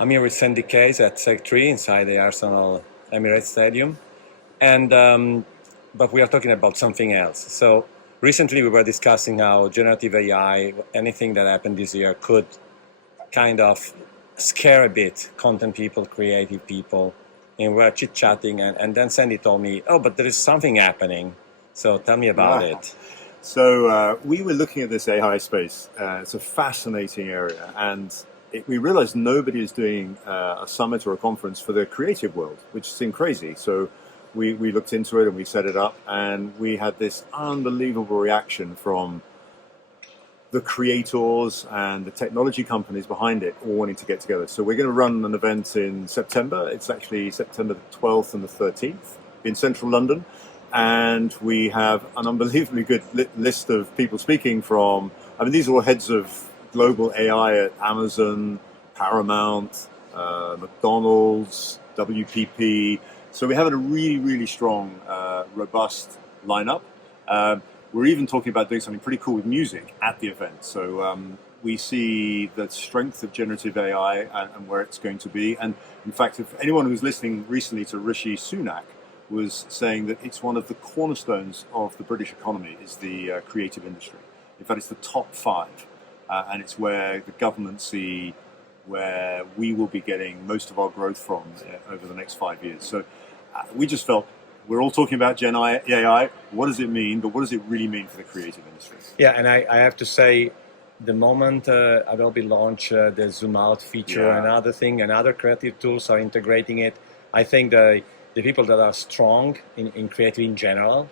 I'm here with Sandy Case at Sec3 inside the Arsenal Emirates Stadium. And but we are talking about something else. So recently we were discussing how generative AI, anything that happened this year, could kind of scare a bit content people, creative people. And we were chit-chatting, and then Sandy told me, oh, but there is something happening. So tell me about it. So we were looking at this AI space. It's a fascinating area, and we realized nobody is doing a summit or a conference for the creative world, which seemed crazy. So we looked into it and we set it up, and we had this unbelievable reaction from the creators and the technology companies behind it all wanting to get together. So we're going to run an event in September. It's actually September the 12th and the 13th in central London. And we have an unbelievably good list of people speaking from, I mean, these are all heads of global AI at Amazon, Paramount, McDonald's, WPP. So we're having a really, really strong, robust lineup. We're even talking about doing something pretty cool with music at the event. So we see the strength of generative AI and where it's going to be. And in fact, if anyone who's listening recently to Rishi Sunak was saying that it's one of the cornerstones of the British economy is the creative industry. In fact, it's the top 5. And it's where the government see where we will be getting most of our growth from over the next 5 years. So we just felt, we're all talking about Gen AI. What does it mean? But what does it really mean for the creative industry? Yeah, and I have to say, the moment Adobe launched the zoom out feature and other thing, and other creative tools are integrating it, I think the people that are strong in creative in general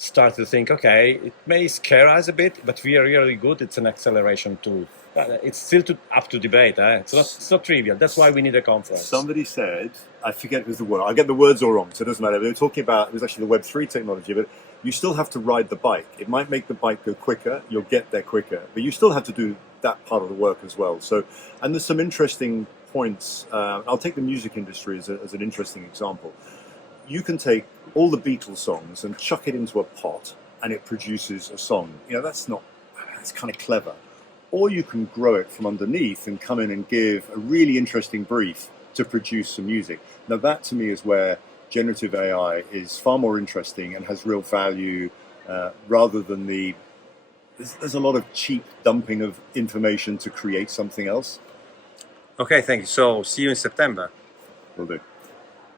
start to think, okay, it may scare us a bit, but we are really good. It's an acceleration tool. It's still up to debate. It's not trivial. That's why we need a conference. Somebody said, I forget it was the word, I get the words all wrong, so it doesn't matter. They were talking about, it was actually the Web3 technology, but you still have to ride the bike. It might make the bike go quicker, you'll get there quicker, but you still have to do that part of the work as well. So, and there's some interesting points. I'll take the music industry as an interesting example. You can take all the Beatles songs and chuck it into a pot and it produces a song. That's kind of clever. Or you can grow it from underneath and come in and give a really interesting brief to produce some music. Now that to me is where generative AI is far more interesting and has real value rather than there's a lot of cheap dumping of information to create something else. Okay, thank you. So see you in September. Will do.